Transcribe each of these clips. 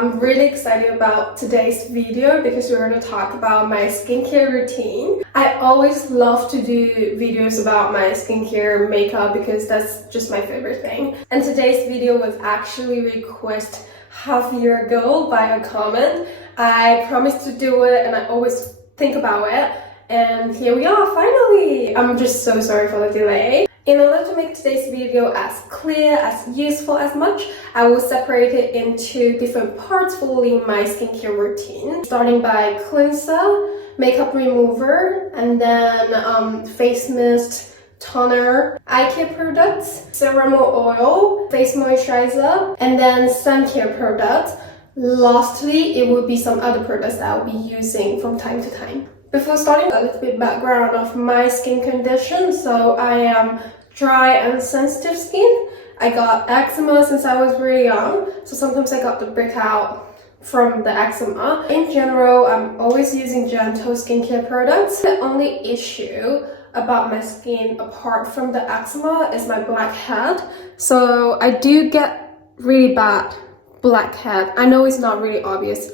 I'm really excited about today's video because we're going to talk about my skincare routine. I always love to do videos about my skincare makeup because that's just my favorite thing. And today's video was actually requested half a year ago by a comment. I promised to do it and I always think about it. And here we are, finally! I'm just so sorry for the delay. In order to make today's video as clear, as useful as much, I will separate it into different parts following my skincare routine. Starting by cleanser, makeup remover, and then face mist, toner, eye care products, serum oil, face moisturizer, and then sun care products. Lastly, it will be some other products that I'll be using from time to time. Before starting, a little bit background of my skin condition. So I am dry and sensitive skin. I got eczema since I was really young, so sometimes I got the breakout from the eczema. In general, I'm always using gentle skincare products. The only issue about my skin apart from the eczema is my blackhead. So I do get really bad blackhead. I know it's not really obvious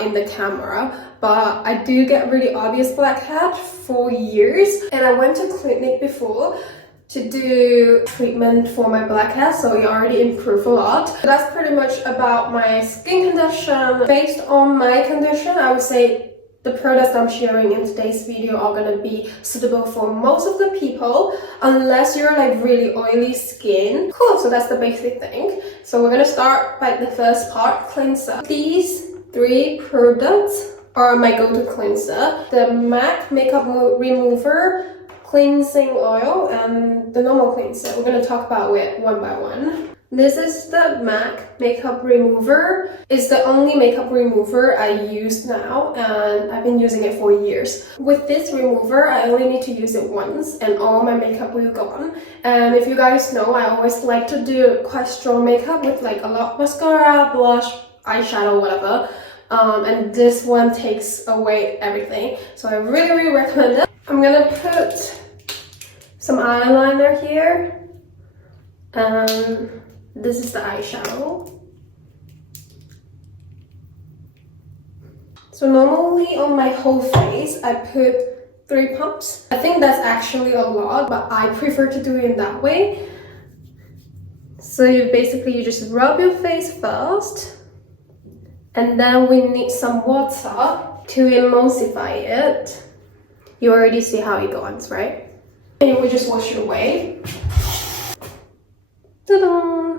in the camera, but I do get really obvious blackhead for years, and I went to clinic before to do treatment for my blackhead, so it already improved a lot. That's pretty much about my skin condition. Based on my condition, I would say the products I'm sharing in today's video are gonna be suitable for most of the people, unless you're like really oily skin. Cool, so that's the basic thing. So we're gonna start by the first part, cleanser. These three products are my go-to cleanser: the MAC Makeup Remover Cleansing Oil and the normal cleanser. We're going to talk about it one by one. This is the MAC Makeup Remover. It's the only makeup remover I use now, and I've been using it for years. With this remover, I only need to use it once and all my makeup will go on. And if you guys know, I always like to do quite strong makeup with like a lot of mascara, blush, eyeshadow, whatever. And this one takes away everything, so I really recommend it. I'm gonna put some eyeliner here, and this is the eyeshadow. So normally on my whole face I put 3 pumps. I think that's actually a lot, but I prefer to do it that way. So you just rub your face first, and then we need some water to emulsify it. You already see how it goes, right? And we just wash it away. Ta-da!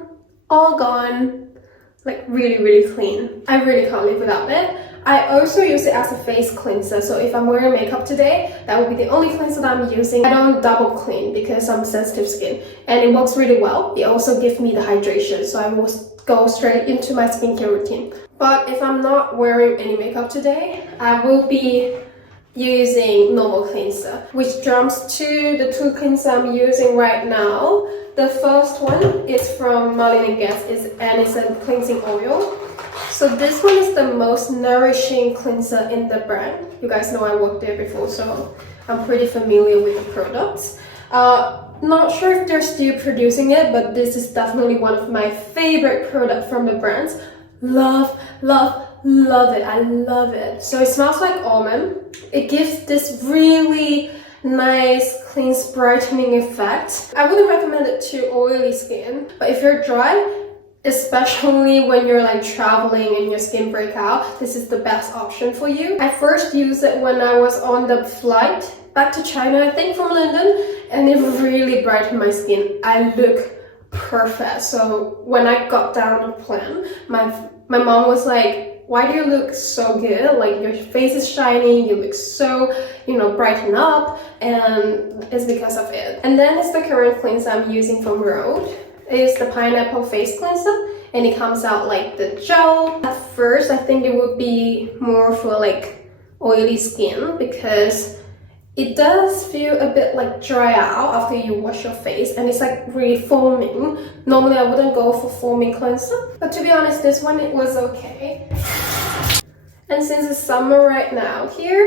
All gone. Like really clean. I really can't live without it. I also use it as a face cleanser, so if I'm wearing makeup today, that will be the only cleanser that I'm using. I don't double clean because I'm sensitive skin, and it works really well. It also gives me the hydration, so I will go straight into my skincare routine. But if I'm not wearing any makeup today, I will be using normal cleanser, which jumps to the 2 cleanser I'm using right now. The first one is from Marlin & Guess, and it's a cleansing oil. So this one is the most nourishing cleanser in the brand. You guys know I worked there before, so I'm pretty familiar with the products. Not sure if they're still producing it, but this is definitely one of my favorite products from the brands. Love it. I love it. So it smells like almond. It gives this really nice cleanse brightening effect. I wouldn't recommend it to oily skin, but if you're dry, especially when you're like traveling and your skin break out, this is the best option for you. I first used it when I was on the flight back to China, I think, from London, and it really brightened my skin. I look perfect. So when I got down the plane, my mom was like, "Why do you look so good? Like, your face is shiny, you look so, brighten up," and it's because of it. And then it's the current cleanser I'm using from Rhode. It's the Pineapple Face Cleanser, and it comes out like the gel. At first, I think it would be more for like oily skin because it does feel a bit like dry out after you wash your face, and it's like really foaming. Normally I wouldn't go for foaming cleanser, but to be honest, this one, it was okay. And since it's summer right now here,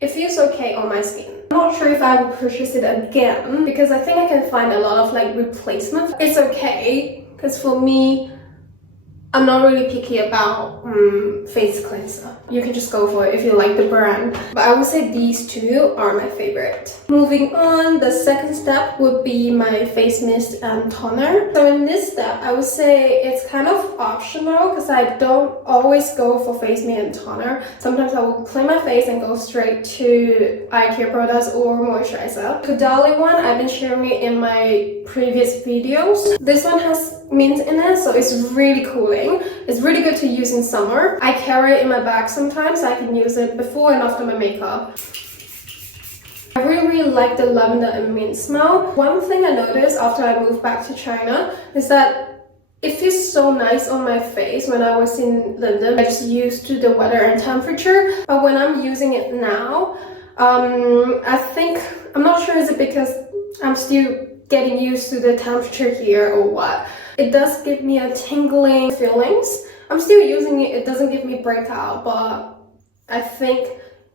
it feels okay on my skin. I'm not sure if I will purchase it again because I think I can find a lot of like replacements. It's okay because for me, I'm not really picky about face cleanser. You can just go for it if you like the brand. But I would say these two are my favorite. Moving on, the second step would be my face mist and toner. So in this step, I would say it's kind of optional because I don't always go for face mist and toner. Sometimes I will clean my face and go straight to eye care products or moisturizer. Caudalie one, I've been sharing it in my previous videos. This one has mint in it, so it's really cooling. It's really good to use in summer. I carry it in my bag sometimes, so I can use it before and after my makeup. I really like the lavender and mint smell. One thing I noticed after I moved back to China is that it feels so nice on my face. When I was in London, I just used to the weather and temperature, but when I'm using it now, I think, I'm not sure, is it because I'm still getting used to the temperature here or what. It does give me a tingling feelings. I'm still using it, it doesn't give me breakout, but I think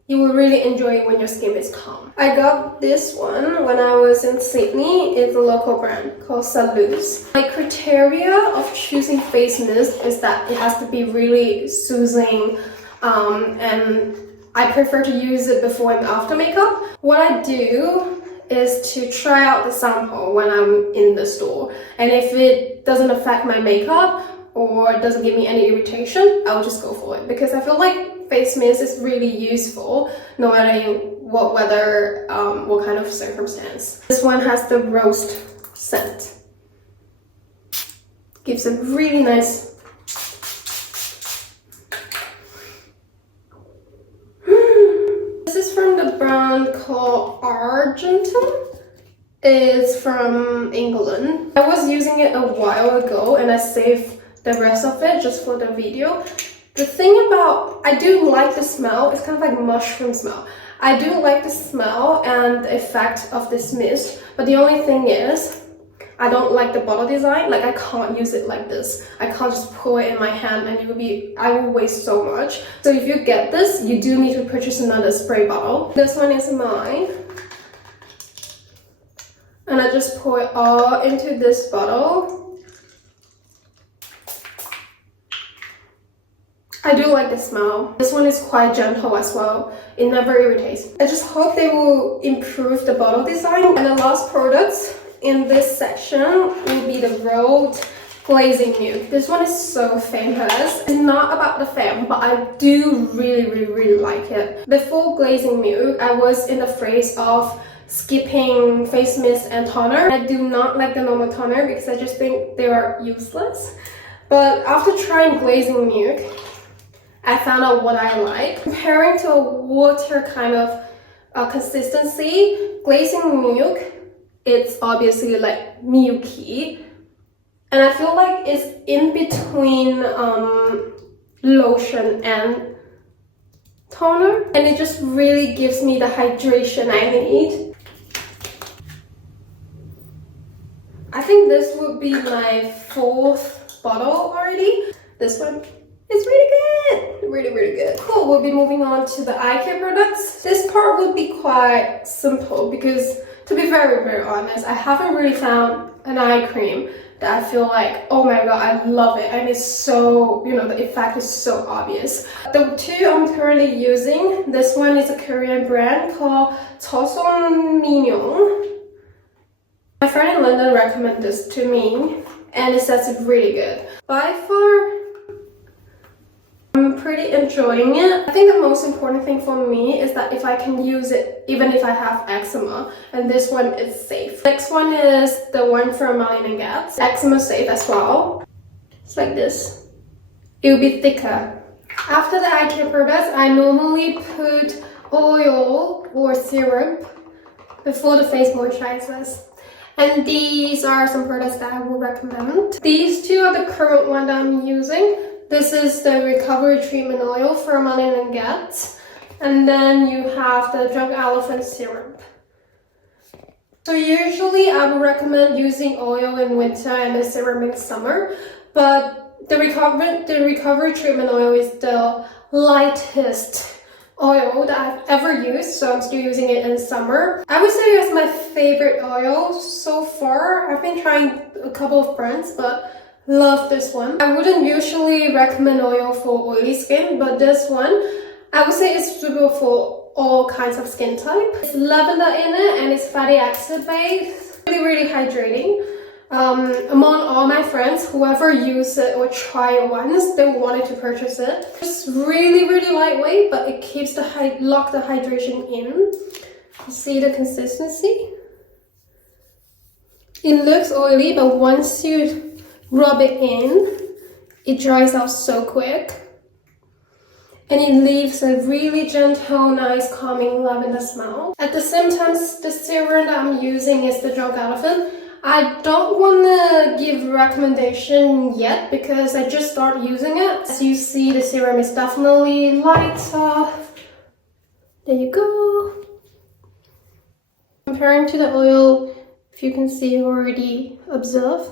you will really enjoy it when your skin is calm. I got this one when I was in Sydney. It's a local brand called Salus. My criteria of choosing face mist is that it has to be really soothing, and I prefer to use it before and after makeup. What I do is to try out the sample when I'm in the store, and if it doesn't affect my makeup or doesn't give me any irritation, I'll just go for it, because I feel like face mist is really useful no matter what weather, what kind of circumstance. This one has the rose scent. Gives a really nice brand called Argentum. It's from England. I was using it a while ago and I saved the rest of it just for the video. The thing about, I do like the smell. It's kind of like mushroom smell. I do like the smell and the effect of this mist, but the only thing is I don't like the bottle design. Like, I can't use it like this. I can't just pull it in my hand and I will waste so much. So if you get this, you do need to purchase another spray bottle. This one is mine. And I just pour it all into this bottle. I do like the smell. This one is quite gentle as well. It never irritates. I just hope they will improve the bottle design. And the last product in this section will be the Rhode Glazing Milk. This one is so famous. It's not about the fame, but I do really like it. Before Glazing Milk, I was in the phase of skipping face mist and toner. I do not like the normal toner because I just think they are useless. But after trying Glazing Milk, I found out what I like. Comparing to a water kind of consistency, Glazing Milk, it's obviously like milky, and I feel like it's in between lotion and toner, and it just really gives me the hydration I need. I think this would be my 4th bottle already. This one is really good, really good. Cool, we'll be moving on to the eye care products. This part will be quite simple because, to be very honest, I haven't really found an eye cream that I feel like, oh my god, I love it, and it's so, you know, the effect is so obvious. The two I'm currently using, this one is a Korean brand called Chosun Minhyung. My friend in London recommended this to me, and it says it's really good. By far, I'm pretty enjoying it. I think the most important thing for me is that if I can use it even if I have eczema, and this one is safe. Next one is the one from Marlin & Gatz. Eczema safe as well. It's like this. It will be thicker. After the eye care products, I normally put oil or serum before the face moisturizers. And these are some products that I will recommend. These two are the current one that I'm using. This is the Recovery Treatment Oil from Marlin & Gatz. And then you have the Drunk Elephant Serum. So usually I would recommend using oil in winter and the serum in summer. But the Recovery Treatment Oil is the lightest oil that I've ever used, so I'm still using it in summer. I would say it's my favorite oil so far. I've been trying a couple of brands, but Love this one. I wouldn't usually recommend oil for oily skin, but this one, I would say it's suitable for all kinds of skin type. It's lavender in it and it's fatty acid based. Really hydrating. Among all my friends, whoever used it or tried it once, they wanted to purchase it. It's really lightweight, but it keeps the lock the hydration in. You see the consistency? It looks oily, but once you rub it in, it dries out so quick. And it leaves a really gentle, nice, calming lavender smell. At the same time, the serum that I'm using is the Drunk Elephant. I don't want to give recommendation yet because I just started using it. As you see, the serum is definitely lighter. There you go. Comparing to the oil, if you can see, you already observe,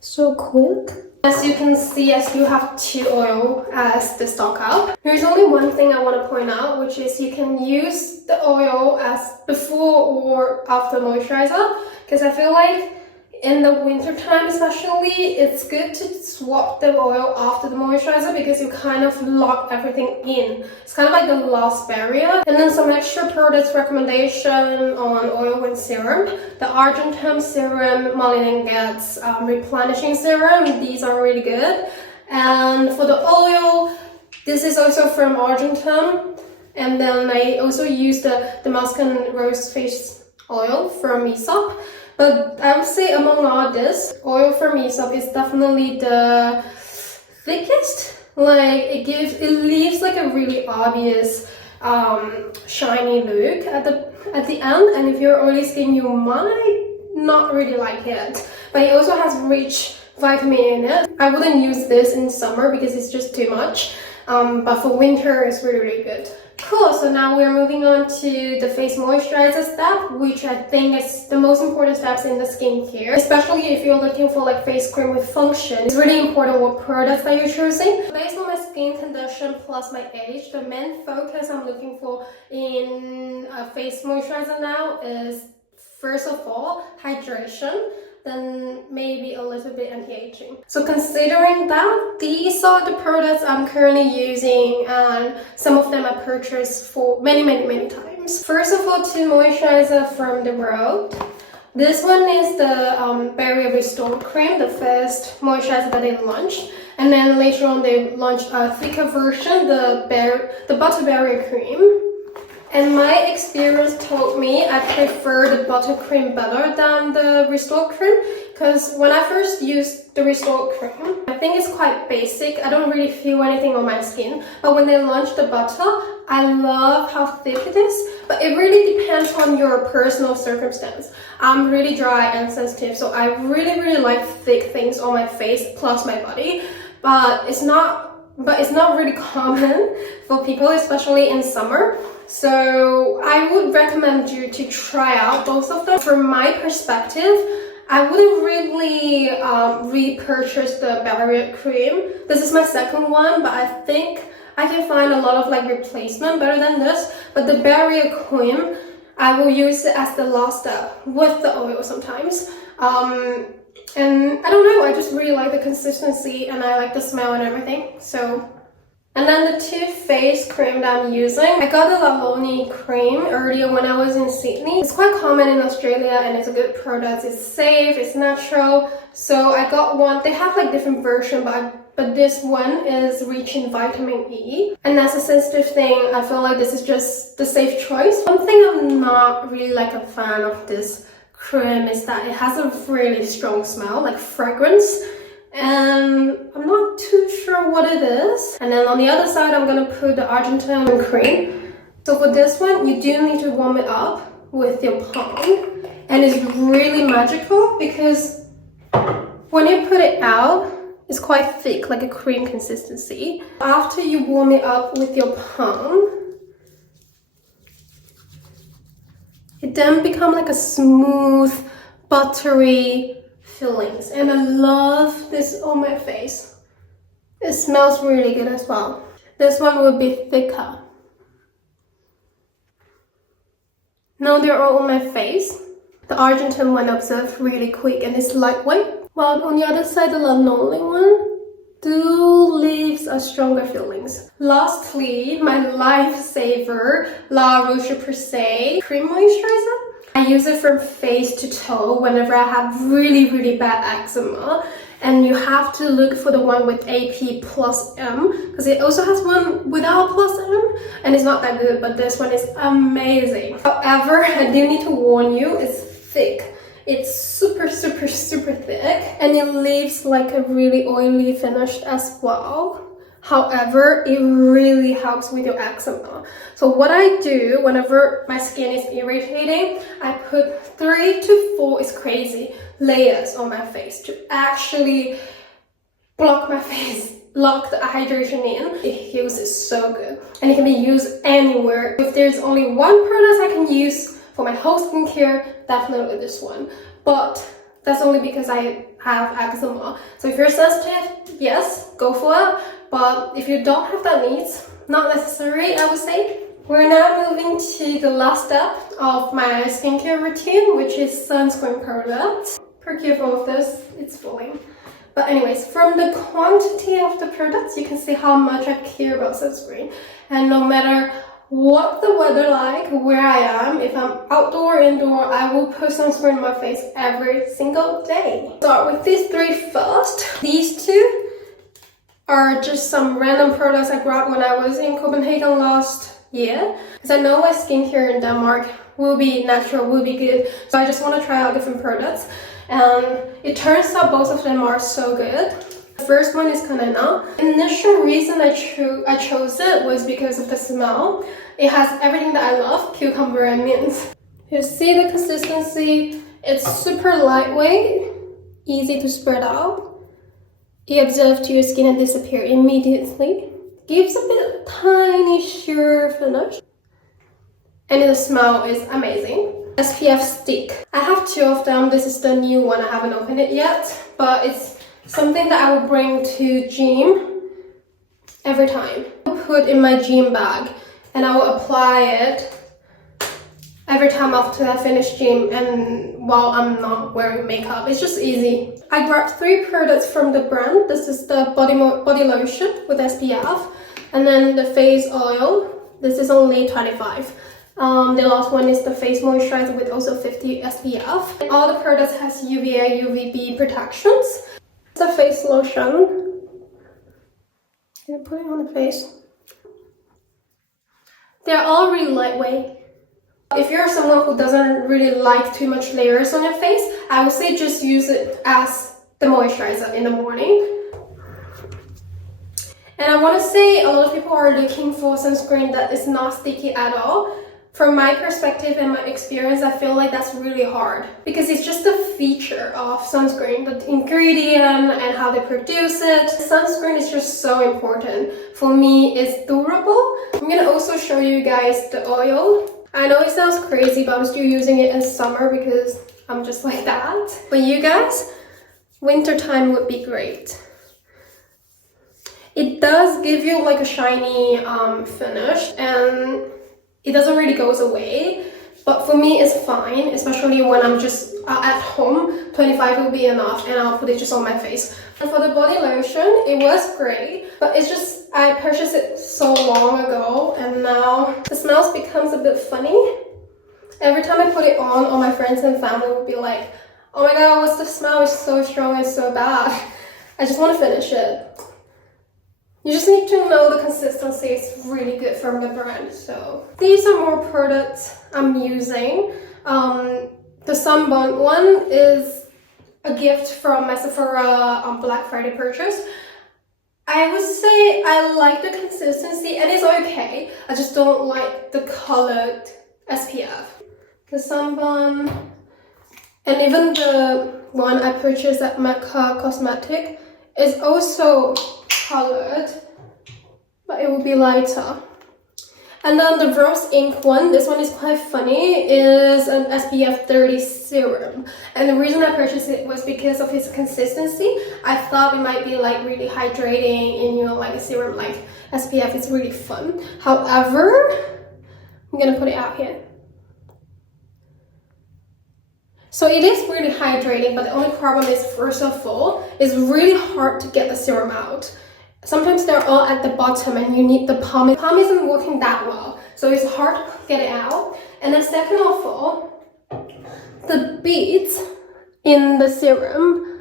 so quick. As you can see, as you have 2 oil as the stock up. There's only one thing I want to point out, which is you can use the oil as before or after moisturizer, because I feel like in the winter time especially, it's good to swap the oil after the moisturizer because you kind of lock everything in. It's kind of like the last barrier. And then some extra products recommendation on oil and serum. The Argentum Serum Molly & Getz Replenishing Serum. These are really good. And for the oil, this is also from Argentum. And then I also use the Damascus Rose Face Oil from Aesop. But I would say among all this, oil from Aesop is definitely the thickest. Like it leaves like a really obvious shiny look at the end. And if you're oily skin, you might not really like it. But it also has rich vitamin in it. I wouldn't use this in summer because it's just too much. But for winter, it's really good. Cool, so now we're moving on to the face moisturizer step, which I think is the most important steps in the skincare, especially if you're looking for like face cream with function. It's really important what products that you're choosing. Based on my skin condition plus my age, the main focus I'm looking for in a face moisturizer now is, first of all, hydration, then maybe a little bit anti-aging. So considering that, these are the products I'm currently using, and some of them I purchased for many times. First of all, 2 moisturizer from The Road. This one is the Barrier Restore Cream, the first moisturizer that they launched. And then later on they launched a thicker version, the Butter Barrier Cream. And my experience told me I prefer the butter cream better than the Restore Cream, because when I first used the Restore Cream, I think it's quite basic. I don't really feel anything on my skin. But when they launched the butter, I love how thick it is. But it really depends on your personal circumstance. I'm really dry and sensitive, so I really like thick things on my face plus my body. But it's not really common for people, especially in summer. So I would recommend you to try out both of them. From my perspective, I wouldn't really repurchase the Barrier Cream. This is my second one, but I think I can find a lot of like replacement better than this. But the Barrier Cream, I will use it as the last step with the oil sometimes. And I don't know, I just really like the consistency and I like the smell and everything. So, and then the Too Faced cream that I'm using, I got the Laloni cream earlier when I was in Sydney. It's quite common in Australia and it's a good product. It's safe, it's natural. So I got one. They have like different versions, but this one is rich in vitamin E. And as a sensitive thing, I feel like this is just the safe choice. One thing I'm not really like a fan of this cream is that it has a really strong smell, like fragrance, and I'm not too sure what it is. And then on the other side, I'm gonna put the Argentum cream. So for this one, you do need to warm it up with your palm, and it's really magical because when you put it out, it's quite thick, like a cream consistency. After you warm it up with your palm, it then becomes like a smooth, buttery fillings. And I love this on my face. It smells really good as well. This one will be thicker. Now they're all on my face. The Argentum one observed really quick and it's lightweight. While on the other side, the lanolin one do leaves a stronger feelings. Lastly, my lifesaver, La Roche-Posay Cream Moisturizer. I use it from face to toe whenever I have really bad eczema. And you have to look for the one with AP plus M, because it also has one without plus M, and it's not that good, but this one is amazing. However, I do need to warn you, it's thick. It's super thick, and it leaves like a really oily finish as well. However, it really helps with your eczema. So what I do whenever my skin is irritating, I put 3 to 4, it's crazy, layers on my face to actually block my face, lock the hydration in. It heals it so good, and it can be used anywhere. If there's only one product I can use for my whole skincare, definitely this one. But that's only because I have eczema. So if you're sensitive, yes, go for it. But if you don't have that needs, not necessary, I would say. We're now moving to the last step of my skincare routine, which is sunscreen products. Be careful of this, it's falling. But anyways, from the quantity of the products, you can see how much I care about sunscreen. And no matter what the weather like, where I am, if I'm outdoor or indoor, I will put sunscreen on my face every single day. Start with these 3 first. These 2 are just some random products I grabbed when I was in Copenhagen last year, because I know my skincare in Denmark will be natural, will be good, so I just want to try out different products, and it turns out both of them are so good. The first one is Kanena. Initial reason I chose it was because of the smell. It has everything that I love, cucumber and mint. You see the consistency, it's super lightweight, easy to spread out. It absorbs to your skin and disappear immediately. Gives a bit tiny sheer finish. And the smell is amazing. SPF stick. I have 2 of them. This is the new one. I haven't opened it yet. But it's something that I will bring to gym every time. I'll put in my gym bag. And I will apply it every time after I finish gym and while I'm not wearing makeup. It's just easy. I grabbed 3 products from the brand. This is the body lotion with SPF, and then the face oil. This is only 25. The last one is the face moisturizer with also 50 SPF. And all the products has UVA, UVB protections. It's a face lotion. Can I put it on the face? They're all really lightweight. If you're someone who doesn't really like too much layers on your face, I would say just use it as the moisturizer in the morning. And I want to say a lot of people are looking for sunscreen that is not sticky at all. From my perspective and my experience, I feel like that's really hard because it's just a feature of sunscreen, the ingredient and how they produce it. Sunscreen is just so important. For me, it's durable. I'm gonna also show you guys the oil. I know it sounds crazy, but I'm still using it in summer because I'm just like that. For you guys, winter time would be great. It does give you like a shiny finish, and it doesn't really goes away, but for me it's fine, especially when I'm just at home. 25 will be enough, and I'll put it just on my face. And for the body lotion, it was great, but it's just I purchased it so long ago, and now the smell becomes a bit funny. Every time I put it on, all my friends and family will be like, "Oh my god, what's the smell? It's so strong and so bad." I just want to finish it. You just need to know the consistency. It's really good from the brand. So these are more products I'm using. The sunburn one is a gift from my Sephora on Black Friday purchase. I would say I like the consistency and it's okay. I just don't like the colored SPF. The sunburn, and even the one I purchased at Mecca Cosmetic is also colored, but it will be lighter. And then the Rose Ink one, this one is quite funny, is an SPF 30 serum. And the reason I purchased it was because of its consistency. I thought it might be like really hydrating and, you know, like a serum like SPF is really fun. However, I'm gonna put it out here. So it is really hydrating, but the only problem is, first of all, it's really hard to get the serum out. Sometimes they're all at the bottom and you need the palm. The palm isn't working that well, so it's hard to get it out. And then second of all, the beads in the serum,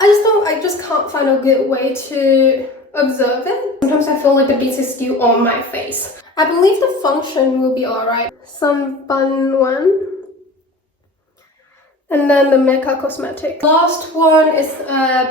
I just can't find a good way to observe it. Sometimes I feel like the beads is still on my face. I believe the function will be alright. Some fun one. And then the Mecca Cosmetics. Last one is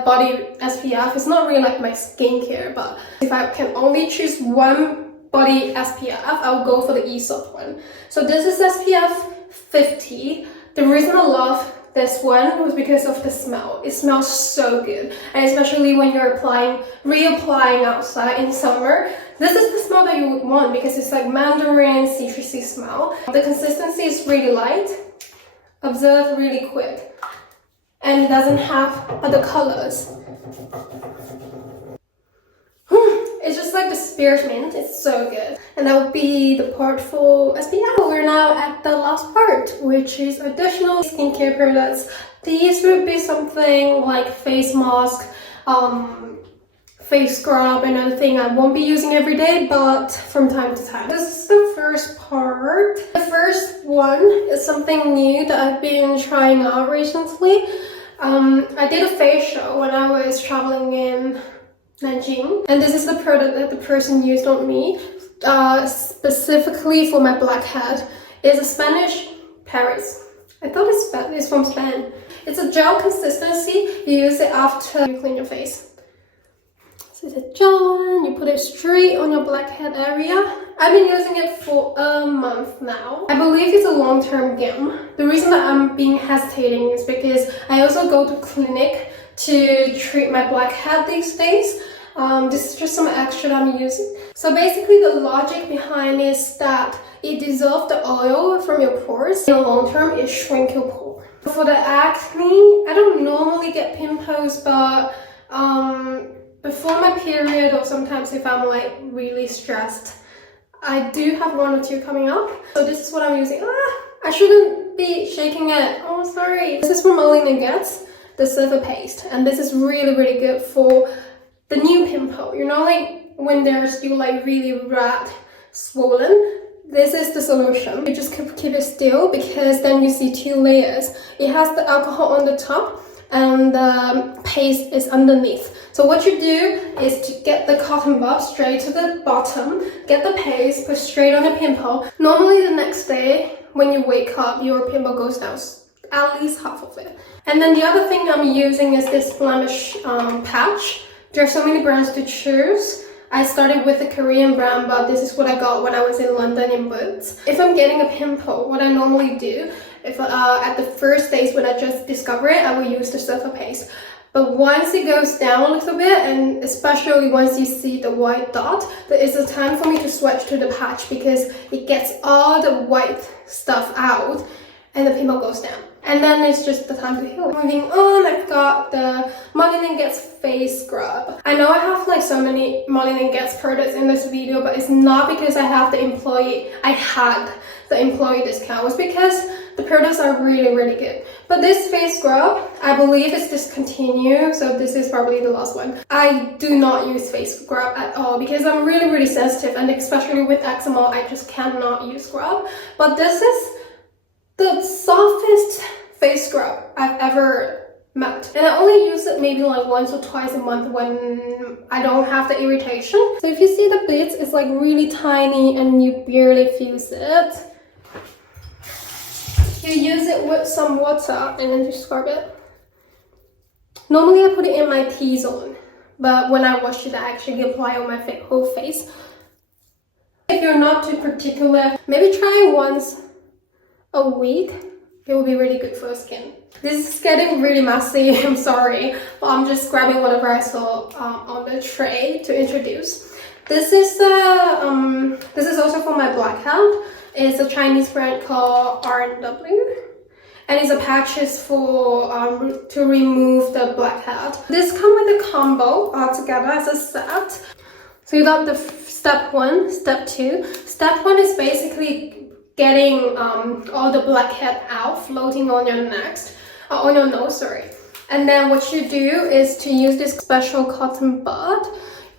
body SPF. It's not really like my skincare, but if I can only choose one body SPF, I'll go for the Aesop one. So this is SPF 50. The reason I love this one was because of the smell. It smells so good, and especially when you're reapplying outside in summer, this is the smell that you would want because it's like mandarin, citrusy smell. The consistency is really light, absorbs really quick, and it doesn't have other colors. It's just like the spearmint, it's so good. And that would be the part for SPF. We're now at the last part, which is additional skincare products. These would be something like face mask, face scrub, another thing I won't be using every day, but from time to time. This is the first part. The first one is something new that I've been trying out recently. I did a facial when I was traveling in Nanjing, and this is the product that the person used on me, specifically for my blackhead. It's a Spanish Paris. I thought it's from Spain. It's a gel consistency. You use it after you clean your face. So it's a gel and you put it straight on your blackhead area. I've been using it for a month now. I believe it's a long-term game. The reason that I'm being hesitating is because I also go to clinic to treat my blackhead these days. This is just some extra that I'm using. So basically the logic behind is that it dissolves the oil from your pores. In the long term, it shrinks your pore. For the acne, I don't normally get pimples, but before my period, or sometimes if I'm like really stressed, I do have one or two coming up. So this is what I'm using. I shouldn't be shaking it. Oh, sorry. This is from Marlene & Getz, the Silver Paste, and this is really, really good for the new pimple. You know, like when they're still like really red, swollen. This is the solution. You just keep it still, because then you see two layers. It has the alcohol on the top and the paste is underneath. So what you do is to get the cotton bud straight to the bottom, get the paste, put straight on the pimple. Normally the next day when you wake up, your pimple goes down, at least half of it. And then the other thing I'm using is this blemish patch. There are so many brands to choose. I started with a Korean brand, but this is what I got when I was in London in Boots. If I'm getting a pimple, what I normally do, if at the first days when I just discover it, I will use the Silver Paste. But once it goes down a little bit, and especially once you see the white dot, there is a time for me to switch to the patch, because it gets all the white stuff out and the pimple goes down. And then it's just the time to heal. Moving on, I've got the Marlene & Getz face scrub. I know I have like so many Marlene & Getz products in this video, but it's not because I had the employee discount. It's because the products are really, really good. But this face scrub, I believe is discontinued, so this is probably the last one. I do not use face scrub at all because I'm really, really sensitive, and especially with eczema, I just cannot use scrub. But this is the softest face scrub I've ever met, and I only use it maybe like once or twice a month when I don't have the irritation. So if you see the bits, it's like really tiny and you barely feel it. You use it with some water and then you scrub it. Normally I put it in my T-zone, but when I wash it, I actually apply on my whole face. If you're not too particular, maybe try once a week. It will be really good for your skin. This is getting really messy, I'm sorry, but I'm just grabbing whatever I saw on the tray to introduce. This is also for my blackhead. It's a Chinese brand called R&W, and it's a patches for to remove the blackhead. This comes with a combo altogether as a set. So you got the step 1, step 2. Step 1 is basically getting all the blackhead out, floating on your on your nose, sorry. And then what you do is to use this special cotton bud.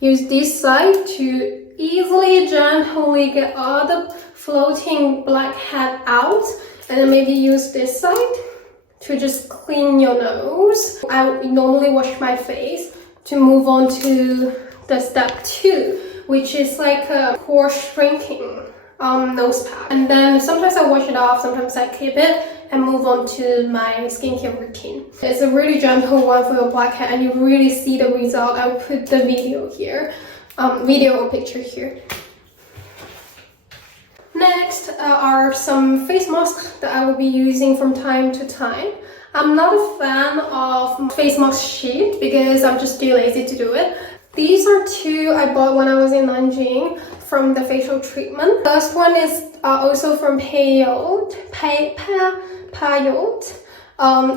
Use this side to easily, gently get all the floating blackhead out, and then maybe use this side to just clean your nose. I normally wash my face to move on to the step 2, which is like a pore shrinking nose pack. And then sometimes I wash it off, sometimes I keep it and move on to my skincare routine. It's a really gentle one for your blackhead, and you really see the result. I'll put the video here, video or picture here. Next are some face masks that I will be using from time to time. I'm not a fan of face mask sheet because I'm just too lazy to do it. These are 2 I bought when I was in Nanjing from the facial treatment. The first one is also from Payot.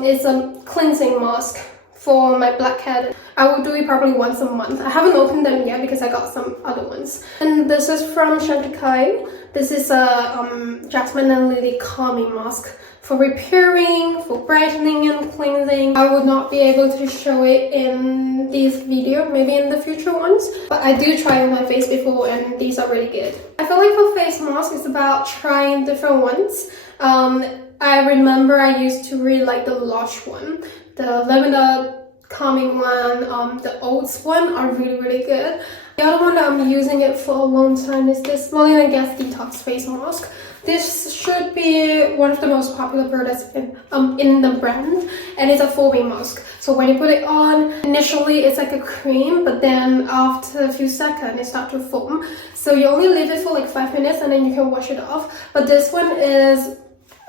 It's a cleansing mask for my blackhead. I will do it probably once a month. I haven't opened them yet because I got some other ones. And this is from Chantecaille. This is a jasmine and lily calming mask for repairing, for brightening and cleansing. I would not be able to show it in this video, maybe in the future ones, but I do try it on my face before, and these are really good. I feel like for face mask, it's about trying different ones. I remember I used to really like the Lush one, the lavender calming one, the oats one are really good. The other one that I'm using it for a long time is this Marlin & Guest Detox Face Mask. This should be one of the most popular products in the brand, and it's a foaming mask. So when you put it on, initially it's like a cream, but then after a few seconds it starts to foam. So you only leave it for like 5 minutes and then you can wash it off. But this one is,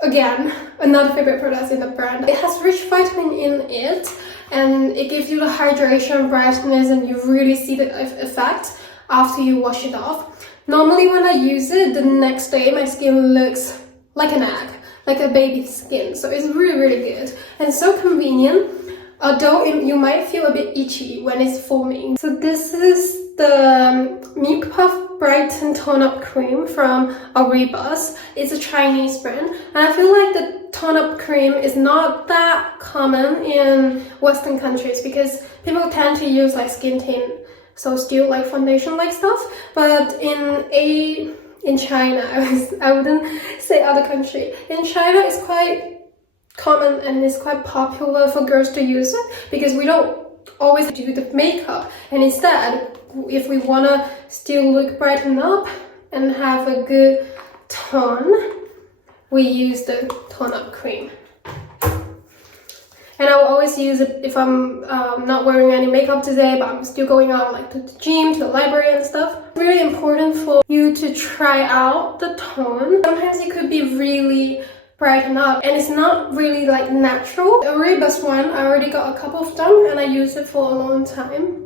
again, another favorite product in the brand. It has rich vitamin in it, and it gives you the hydration, brightness, and you really see the effect after you wash it off. Normally when I use it, the next day my skin looks like an egg, like a baby's skin. So it's really good and so convenient, although you might feel a bit itchy when it's foaming. So this is the Milk Puff Brighten Tone Up Cream from Oribus. It's a Chinese brand, and I feel like the tone up cream is not that common in Western countries because people tend to use like skin tint, so still like foundation like stuff. But in China, I wouldn't say other country. In China, it's quite common and it's quite popular for girls to use it because we don't always do the makeup, and instead, if we wanna still look brighten up and have a good tone, we use the tone up cream. And I will always use it if I'm not wearing any makeup today, but I'm still going out like to the gym, to the library and stuff. It's really important for you to try out the tone. Sometimes it could be really brighten up and it's not really like natural. The Oribus one, I already got a couple of them and I use it for a long time.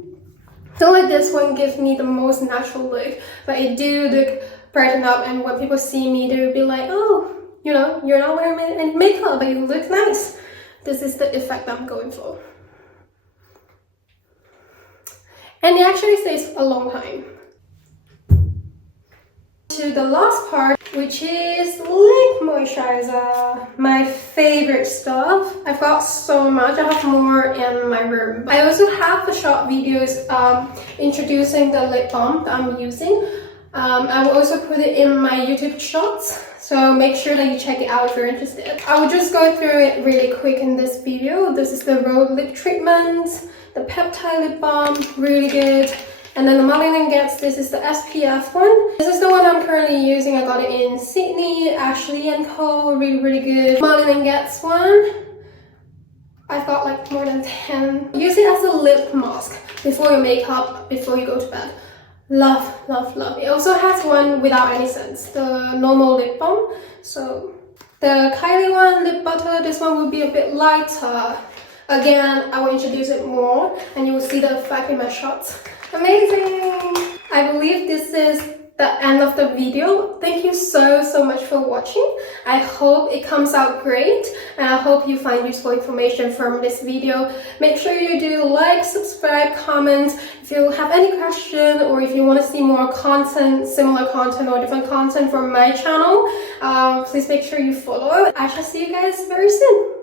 I feel like this one gives me the most natural look, but it do look brighten up, and when people see me, they will be like, oh, you know, you're not wearing any makeup, but you look nice. This is the effect I'm going for. And it actually stays a long time. To the last part, which is lip moisturizer. My favorite stuff. I've got so much. I have more in my room. I also have the short videos introducing the lip balm that I'm using. I will also put it in my YouTube shorts, so make sure that you check it out if you're interested. I will just go through it really quick in this video. This is the Rhode Lip Treatment, the Peptide Lip Balm, really good. And then the Marlin & Guest, this is the SPF one. This is the one I'm currently using. I got it in Sydney, Ashley & Co, really good. Marlin & Guest one, I've got like more than 10. Use it as a lip mask before your makeup, before you go to bed. Love, love, love. It also has one without any scents, the normal lip balm. So the Kylie one, lip butter, this one will be a bit lighter. Again, I will introduce it more and you will see the effect in my shots. Amazing! I believe this is the end of the video. Thank you so much for watching. I hope it comes out great, and I hope you find useful information from this video. Make sure you do like, subscribe, comment. If you have any question, or if you want to see more content, similar content or different content from my channel, please make sure you follow. I shall see you guys very soon.